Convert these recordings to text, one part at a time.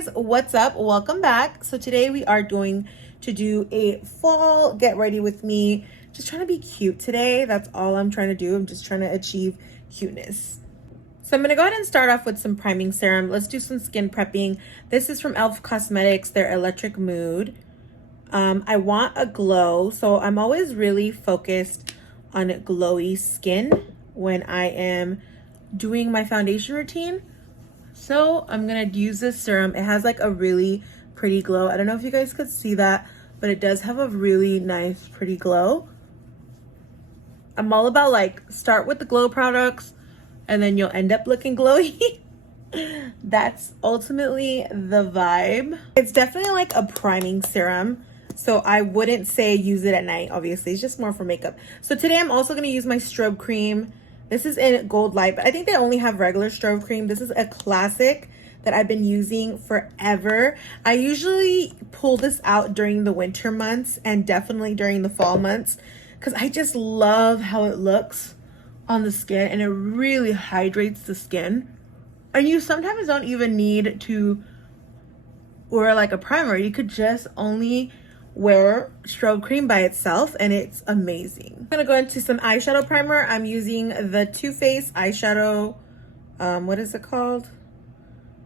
guys, what's up? Welcome back. So today we are going to do a fall get ready with me. Just trying to be cute today. That's all I'm trying to do. I'm just trying to achieve cuteness. So I'm going to go ahead and start off with some priming serum. Let's do some skin prepping. This is from e.l.f. Cosmetics, their Electric Mood. I want a glow, so I'm always really focused on glowy skin when I am doing my foundation routine. So I'm gonna use this serum. It has like a really pretty glow. I don't know if you guys could see that, but it does have a really nice pretty glow. I'm all about like start with the glow products and then you'll end up looking glowy. That's ultimately the vibe. It's definitely like a priming serum, so I wouldn't say use it at night. Obviously it's just more for makeup. So today I'm also going to use my strobe cream. This is in Gold Light, but I think they only have regular strobe cream. This is a classic that I've been using forever. I usually pull this out during the winter months and definitely during the fall months because I just love how it looks on the skin and it really hydrates the skin. And you sometimes don't even need to wear like a primer. You could just only wear strobe cream by itself and it's amazing. I'm gonna go into some eyeshadow primer. I'm using the Too Faced eyeshadow, what is it called?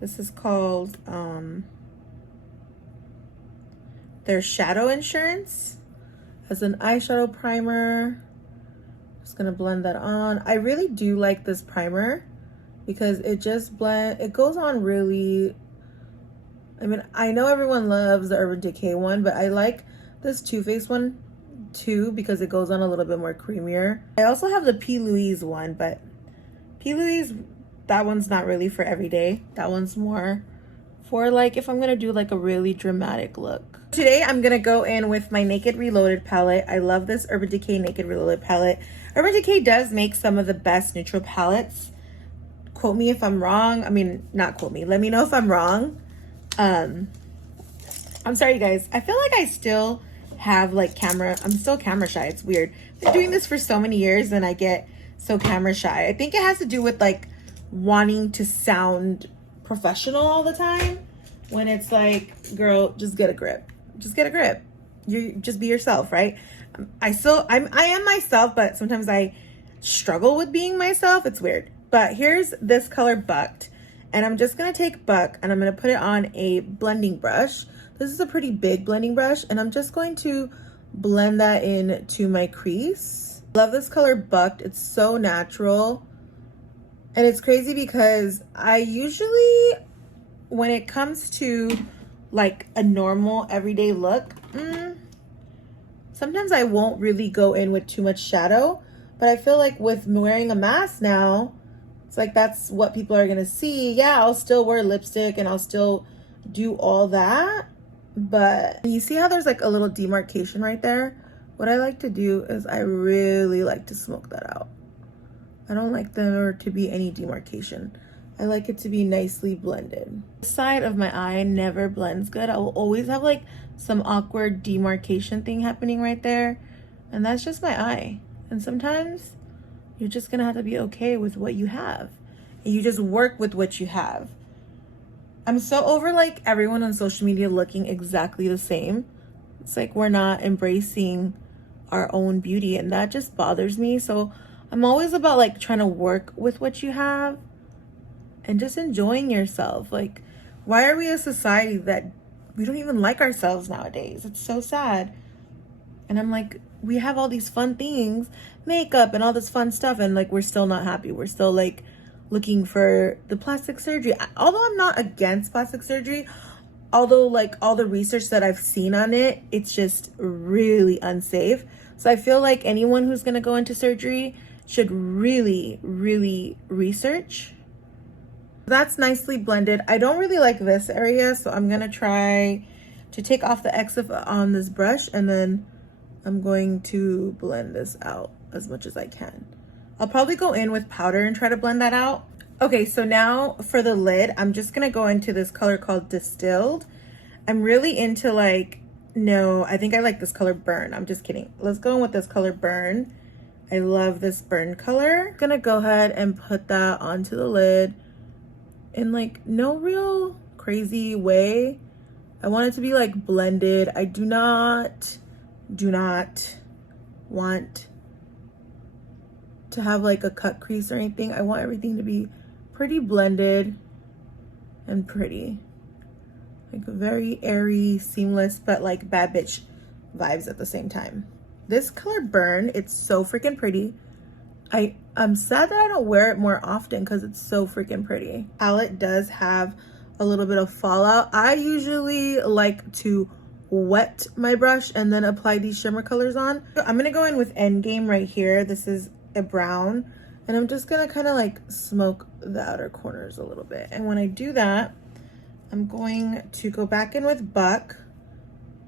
This is called their Shadow Insurance as an eyeshadow primer. Just gonna blend that on. I really do like this primer because it just it goes on really. I mean, I know everyone loves the Urban Decay one, but I like this Too Faced one too because it goes on a little bit more creamier. I also have the P. Louise one, but P. Louise, that one's not really for every day. That one's more for like if I'm gonna do like a really dramatic look. Today I'm gonna go in with my Naked Reloaded palette. I love this Urban Decay Naked Reloaded palette. Urban Decay does make some of the best neutral palettes. Quote me if I'm wrong. I mean, not quote me. Let me know if I'm wrong. I'm sorry you guys, I feel like I still have like I'm still camera shy. It's weird. I've been doing this for so many years and I get so camera shy. I think it has to do with like wanting to sound professional all the time when it's like, girl, just get a grip. Just get a grip. You just be yourself, right? I am myself, but sometimes I struggle with being myself. It's weird. But here's this color Bucked. And I'm just going to take Buck and I'm going to put it on a blending brush. This is a pretty big blending brush. And I'm just going to blend that into my crease. Love this color Bucked. It's so natural. And it's crazy because I usually, when it comes to like a normal everyday look, sometimes I won't really go in with too much shadow. But I feel like with wearing a mask now, it's like that's what people are gonna see. Yeah, I'll still wear lipstick and I'll still do all that, but you see how there's like a little demarcation right there? What I like to do is I really like to smoke that out. I don't like there to be any demarcation. I like it to be nicely blended. The side of my eye never blends good. I will always have like some awkward demarcation thing happening right there, and that's just my eye. And sometimes you're just gonna have to be okay with what you have. And you just work with what you have. I'm so over like everyone on social media looking exactly the same. It's like we're not embracing our own beauty and that just bothers me. So I'm always about like trying to work with what you have and just enjoying yourself. Like, why are we a society that we don't even like ourselves nowadays? It's so sad. And I'm like, we have all these fun things, makeup and all this fun stuff, and like we're still not happy. We're still like looking for the plastic surgery. Although I'm not against plastic surgery, although like all the research that I've seen on it, it's just really unsafe. So I feel like anyone who's gonna go into surgery should really, really research. That's nicely blended. I don't really like this area, so I'm gonna try to take off the excess on this brush and then I'm going to blend this out as much as I can. I'll probably go in with powder and try to blend that out. Okay, so now for the lid, I'm just gonna go into this color called Distilled. I'm really into like, no, I think I like this color Burn. I'm just kidding. Let's go in with this color Burn. I love this burn color. I'm gonna go ahead and put that onto the lid in like no real crazy way. I want it to be like blended. I do not want to have like a cut crease or anything. I want everything to be pretty blended and pretty. Like very airy, seamless, but like bad bitch vibes at the same time. This color Burn, it's so freaking pretty. I'm sad that I don't wear it more often because it's so freaking pretty. Palette does have a little bit of fallout. I usually like to wet my brush and then apply these shimmer colors on. So I'm gonna go in with Endgame right here. This is a brown, and I'm just gonna kind of like smoke the outer corners a little bit. And when I do that, I'm going to go back in with Buck,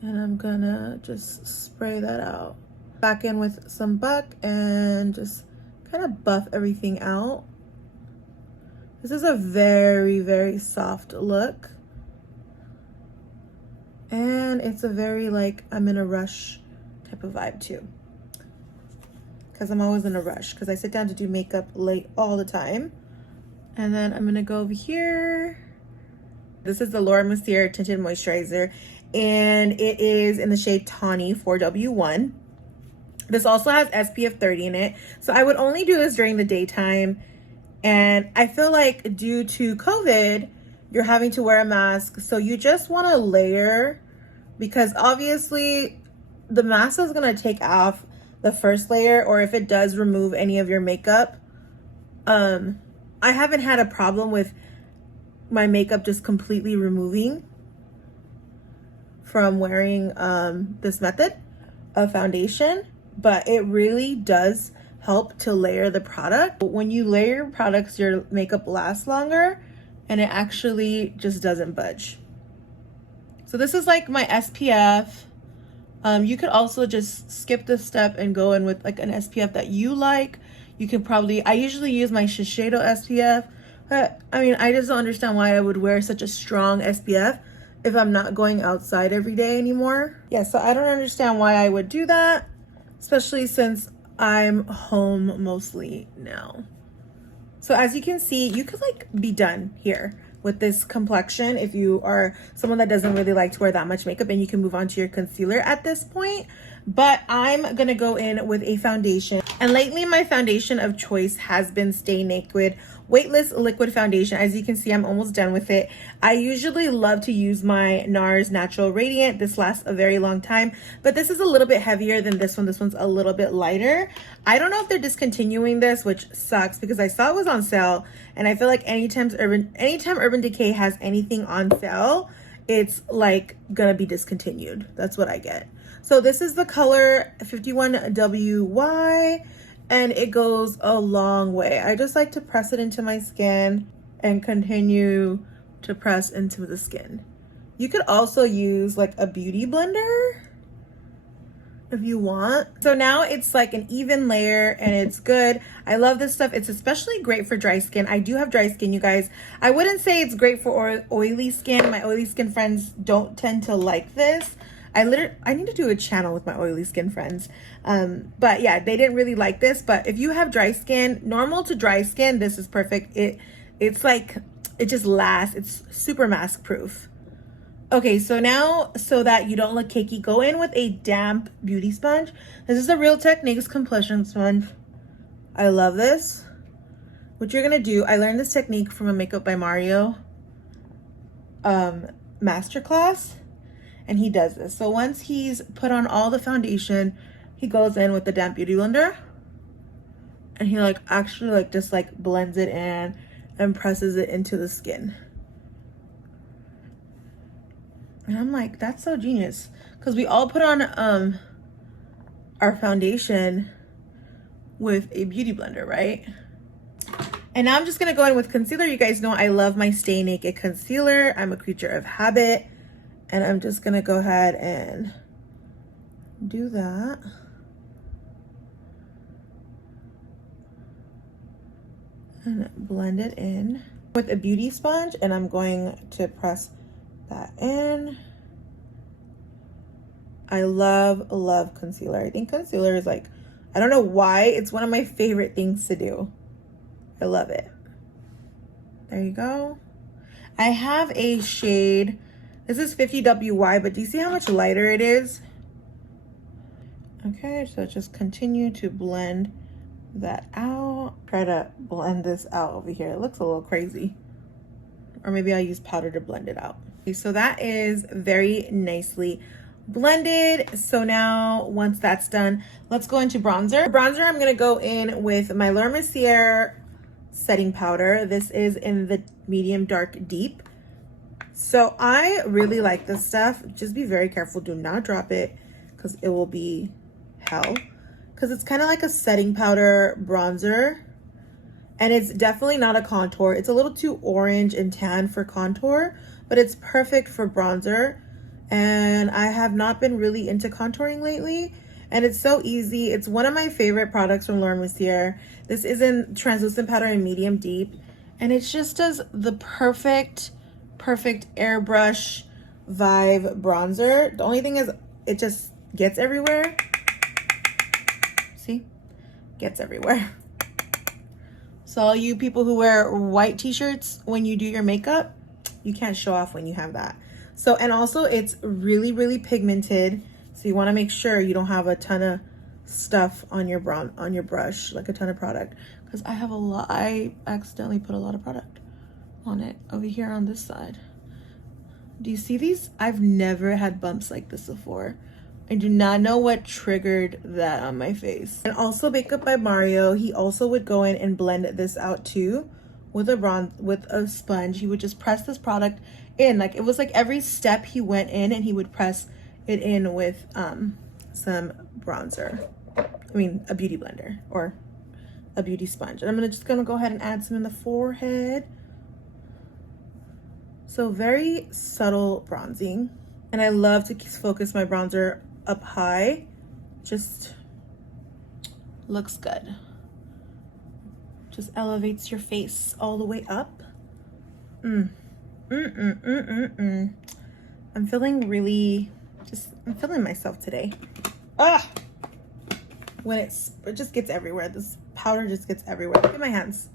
and I'm gonna just spray that out. Back in with some Buck and just kind of buff everything out. This is a very, very soft look. And it's a very like, I'm in a rush type of vibe too. Because I'm always in a rush because I sit down to do makeup late all the time. And then I'm gonna go over here. This is the Laura Mercier Tinted Moisturizer, and it is in the shade Tawny 4W1. This also has SPF 30 in it. So I would only do this during the daytime. And I feel like due to COVID, you're having to wear a mask. So you just want to layer, because obviously the mask is going to take off the first layer, or if it does remove any of your makeup. I haven't had a problem with my makeup just completely removing from wearing this method of foundation, but it really does help to layer the product. When you layer products, your makeup lasts longer and it actually just doesn't budge. So this is like my SPF. You could also just skip this step and go in with like an SPF that you like. You can probably, I usually use my Shiseido SPF, but I mean, I just don't understand why I would wear such a strong SPF if I'm not going outside every day anymore. Yeah, so I don't understand why I would do that, especially since I'm home mostly now. So as you can see, you could like be done here with this complexion if you are someone that doesn't really like to wear that much makeup, and you can move on to your concealer at this point. But I'm gonna go in with a foundation, and lately my foundation of choice has been DecayNaked Weightless Liquid Foundation. As you can see, I'm almost done with it. I usually love to use my NARS Natural Radiant. This lasts a very long time, but this is a little bit heavier than this one. This one's a little bit lighter. I don't know if they're discontinuing this, which sucks because I saw it was on sale, and I feel like anytime Urban Decay has anything on sale, it's like gonna be discontinued. That's what I get. So this is the color 51WY, and it goes a long way. I just like to press it into my skin and continue to press into the skin. You could also use like a beauty blender if you want. So now it's like an even layer and it's good. I love this stuff. It's especially great for dry skin. I do have dry skin, you guys. I wouldn't say it's great for oily skin. My oily skin friends don't tend to like this. I need to do a channel with my oily skin friends. But yeah, they didn't really like this. But if you have dry skin, normal to dry skin, this is perfect. It's like, it just lasts. It's super mask proof. Okay, so now, so that you don't look cakey, go in with a damp beauty sponge. This is a Real Techniques Complexion sponge. I love this. What you're gonna do, I learned this technique from a Makeup by Mario masterclass, and he does this. So once he's put on all the foundation, he goes in with the damp beauty blender, and he like actually like just like blends it in and presses it into the skin. And I'm like, that's so genius, because we all put on our foundation with a beauty blender, right? And now I'm just gonna go in with concealer. You guys know I love my DecayNaked concealer. I'm a creature of habit, and I'm just gonna go ahead and do that. And blend it in with a beauty sponge, and I'm going to press that in. I love concealer. I think concealer is like, I don't know why, it's one of my favorite things to do. I love it. There you go. I have a shade, this is 50WY, but do you see how much lighter it is? Okay, so just continue to blend that out. Try to blend this out over here. It looks a little crazy. Or maybe I'll use powder to blend it out. Okay, so that is very nicely blended. So now once that's done, let's go into bronzer. For bronzer, I'm gonna go in with my Mercier setting powder. This is in the medium dark deep. So I really like this stuff. Just be very careful, do not drop it because it will be hell. Because it's kind of like a setting powder bronzer. And it's definitely not a contour. It's a little too orange and tan for contour, but it's perfect for bronzer. And I have not been really into contouring lately. And it's so easy. It's one of my favorite products from Mercier. This is in translucent powder in medium deep. And it just does the perfect airbrush vibe bronzer. The only thing is it just gets everywhere. See? Gets everywhere. So all you people who wear white t-shirts when you do your makeup, you can't show off when you have that. So, and also it's really pigmented. So you want to make sure you don't have a ton of stuff on your brush, like a ton of product. Because I have a lot, I accidentally put a lot of product on it over here on this side. Do you see these? I've never had bumps like this before. I do not know what triggered that on my face. And also Makeup by Mario, he also would go in and blend this out too with a sponge. He would just press this product in, like it was like every step he went in and he would press it in with some bronzer. I mean a beauty blender or a beauty sponge. And I'm just gonna go ahead and add some in the forehead. So very subtle bronzing. And I love to focus my bronzer up high. Just looks good. Just elevates your face all the way up. I'm feeling really, I'm feeling myself today. When it just gets everywhere. This powder just gets everywhere. Look at my hands.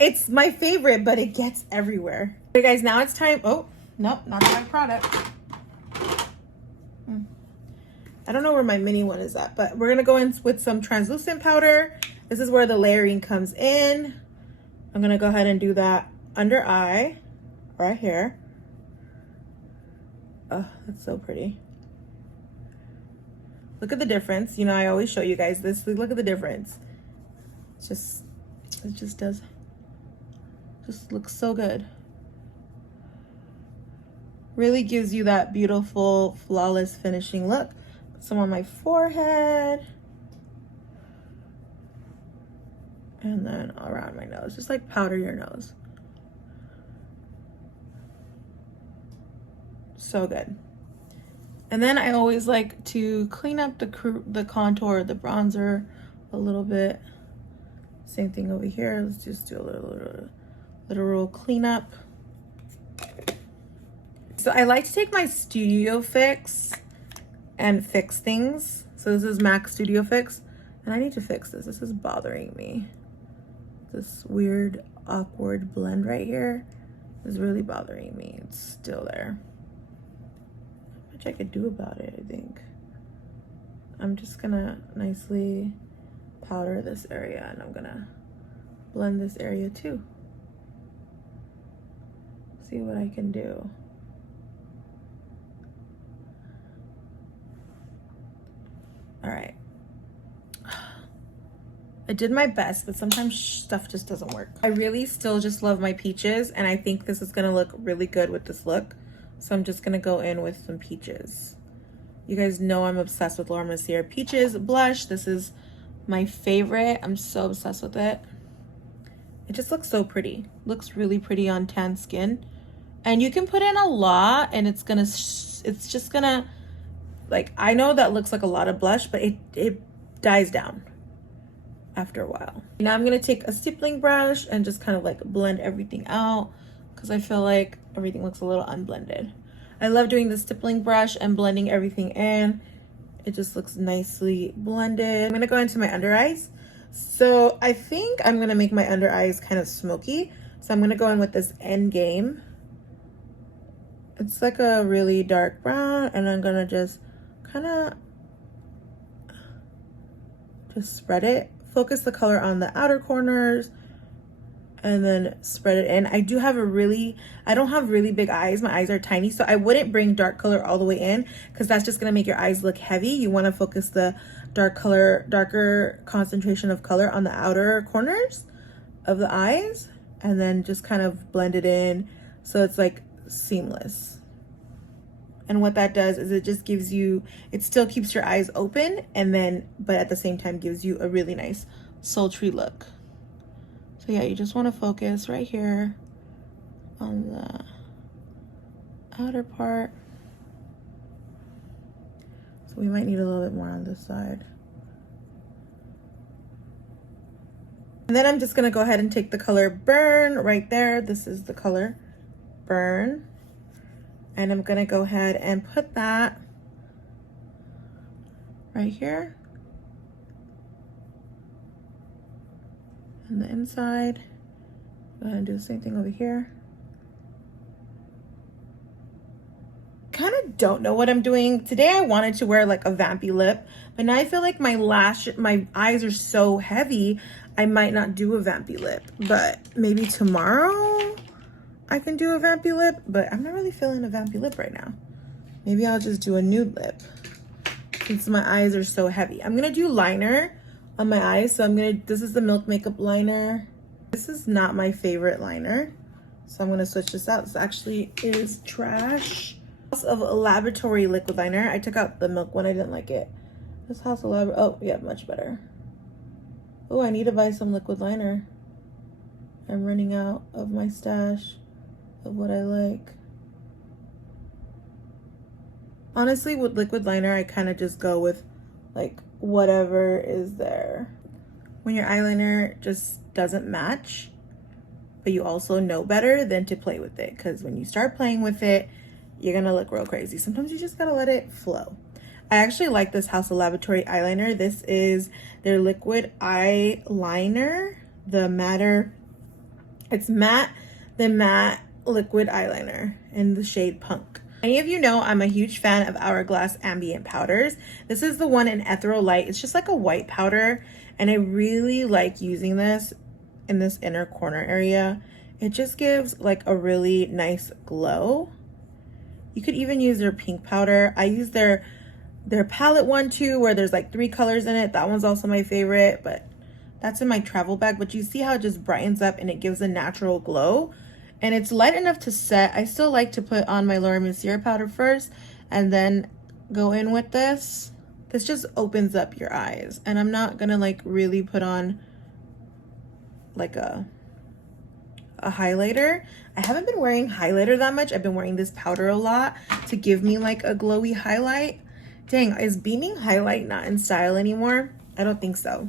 It's my favorite, but it gets everywhere. Okay guys, now it's time. Oh, nope, not the right product. I don't know where my mini one is at, but we're gonna go in with some translucent powder. This is where the layering comes in. I'm gonna go ahead and do that under eye, right here. Oh, that's so pretty. Look at the difference. You know, I always show you guys this. Look at the difference. It just looks so good. Really gives you that beautiful, flawless finishing look. Put some on my forehead. And then around my nose. Just like powder your nose. So good. And then I always like to clean up the contour, the bronzer a little bit. Same thing over here. Let's just do a little cleanup. So I like to take my Studio Fix and fix things. So this is MAC Studio Fix. And I need to fix this. This is bothering me. This weird, awkward blend right here is really bothering me. It's still there. Not much I could do about it, I think. I'm just gonna nicely powder this area and I'm gonna blend this area too. See what I can do. All right. I did my best, but sometimes stuff just doesn't work. I really still just love my peaches, and I think this is gonna look really good with this look. So I'm just gonna go in with some peaches. You guys know I'm obsessed with Laura Mercier Peaches blush. This is my favorite. I'm so obsessed with it. It just looks so pretty. Looks really pretty on tan skin. And you can put in a lot, and it's just gonna, like, I know that looks like a lot of blush, but it dies down after a while. Now I'm gonna take a stippling brush and just kind of like blend everything out because I feel like everything looks a little unblended. I love doing the stippling brush and blending everything in. It just looks nicely blended. I'm gonna go into my under eyes. So I think I'm gonna make my under eyes kind of smoky. So I'm gonna go in with this Endgame It's like a really dark brown, and I'm gonna just kind of just spread it. Focus the color on the outer corners and then spread it in. I don't have really big eyes. My eyes are tiny, so I wouldn't bring dark color all the way in because that's just gonna make your eyes look heavy. You wanna focus the darker concentration of color on the outer corners of the eyes and then just kind of blend it in so it's like seamless. And what that does is it just gives you, it still keeps your eyes open and then, but at the same time gives you a really nice sultry look. So yeah, you just want to focus right here on the outer part. So we might need a little bit more on this side. And then I'm just gonna go ahead and take the color Burn right there. This is the color Burn. And I'm gonna go ahead and put that right here on the inside. Go ahead and do the same thing over here. Kind of don't know what I'm doing. Today I wanted to wear like a vampy lip, but now I feel like my eyes are so heavy, I might not do a vampy lip, but maybe tomorrow I can do a vampy lip, but I'm not really feeling a vampy lip right now. Maybe I'll just do a nude lip since my eyes are so heavy. I'm gonna do liner on my eyes. So this is the Milk Makeup liner. This is not my favorite liner, so I'm gonna switch this out. This actually is trash. House of Laboratory liquid liner. I took out the milk one, I didn't like it. This House of Laboratory, oh yeah, much better. Oh, I need to buy some liquid liner. I'm running out of my stash of what I like. Honestly, with liquid liner, I kind of just go with like whatever is there. When your eyeliner just doesn't match, but you also know better than to play with it, because when you start playing with it, you're gonna look real crazy. Sometimes you just gotta let it flow. I actually like this House of Laboratory eyeliner. This is their liquid eyeliner, it's matte, the matte liquid eyeliner in the shade Punk. Many of you know I'm a huge fan of Hourglass Ambient powders. This is the one in Ethereal Light. It's just like a white powder, and I really like using this in this inner corner area. It just gives like a really nice glow. You could even use their pink powder. I use their palette one too, where there's like 3 colors in it. That one's also my favorite, but that's in my travel bag. But you see how it just brightens up and it gives a natural glow. And it's light enough to set. I still like to put on my Laura Mercier powder first and then go in with this. This just opens up your eyes. And I'm not gonna like really put on like a highlighter. I haven't been wearing highlighter that much. I've been wearing this powder a lot to give me like a glowy highlight. Dang, is beaming highlight not in style anymore? I don't think so.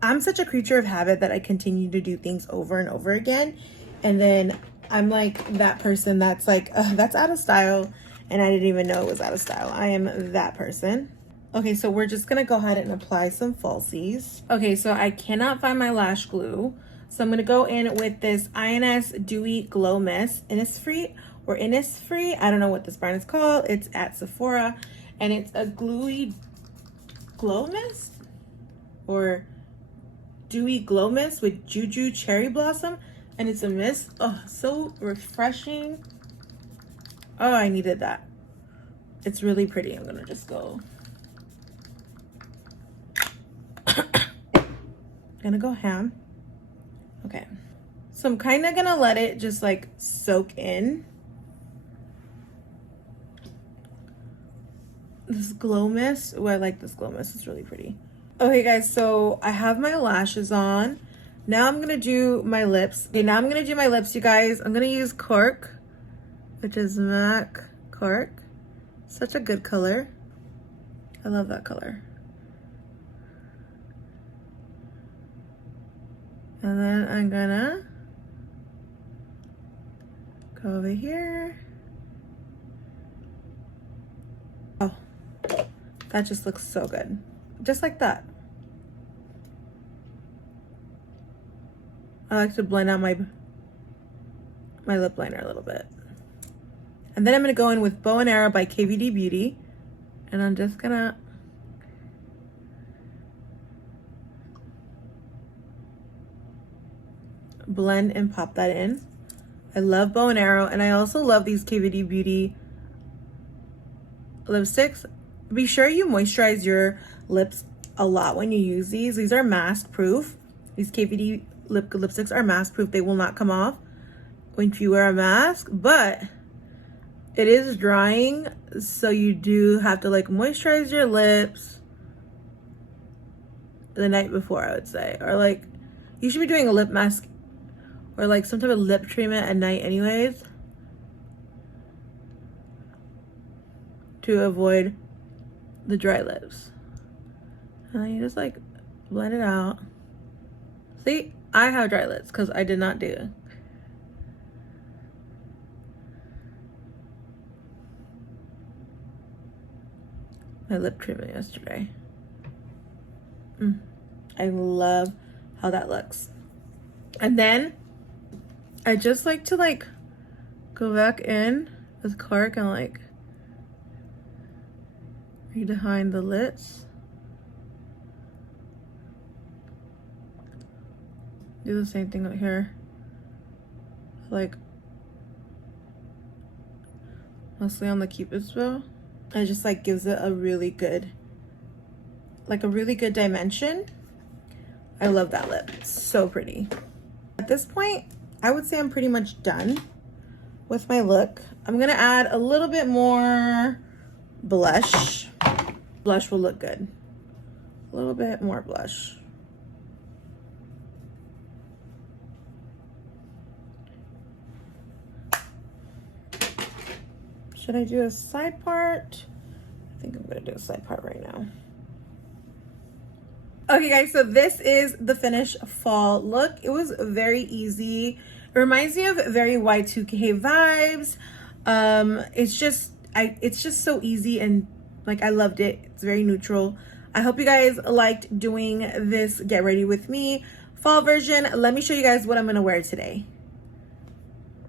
I'm such a creature of habit that I continue to do things over and over again. And then I'm like that person that's like, that's out of style. And I didn't even know it was out of style. I am that person. Okay, so we're just gonna go ahead and apply some falsies. Okay, so I cannot find my lash glue. So I'm gonna go in with this INS Dewy Glow Mist, Innisfree or Innisfree. I don't know what this brand is called. It's at Sephora. And it's a gluey glow mist or dewy glow mist with Juju Cherry Blossom. And it's a mist. Oh, so refreshing. Oh, I needed that. It's really pretty. I'm gonna just go. Gonna go ham. Okay. So I'm kind of gonna let it just like soak in. This glow mist. Oh, I like this glow mist. It's really pretty. Okay, guys, so I have my lashes on. Now I'm gonna do my lips. Okay, now I'm gonna do my lips, you guys. I'm gonna use Cork, which is MAC Cork. Such a good color. I love that color. And then I'm gonna go over here. Oh, that just looks so good. Just like that. I like to blend out my lip liner a little bit. And then I'm going to go in with Bow and Arrow by KVD Beauty. And I'm just going to blend and pop that in. I love Bow and Arrow, and I also love these KVD Beauty lipsticks. Be sure you moisturize your lips a lot when you use these. These are mask proof. These KVD lipsticks are mask proof. They will not come off when you wear a mask, but it is drying, so you do have to like moisturize your lips the night before, I would say. Or like, you should be doing a lip mask or like some type of lip treatment at night anyways, to avoid the dry lips. And then you just like blend it out. See, I have dry lips because I did not do my lip treatment yesterday. I love how that looks. And then I just like to like go back in with Clark and like behind the lips. Do the same thing out here. Like mostly on the Cupid's bow. It just like gives it a really good, like a really good dimension. I love that lip. It's so pretty. At this point, I would say I'm pretty much done with my look. I'm gonna add a little bit more blush. Blush will look good. A little bit more blush. Should I do a side part? I think I'm gonna do a side part right now. Okay guys, so this is the finished fall look. It was very easy. It reminds me of very Y2K vibes. It's just so easy, and like I loved it. It's very neutral. I hope you guys liked doing this get ready with me fall version. Let me show you guys what I'm gonna wear today.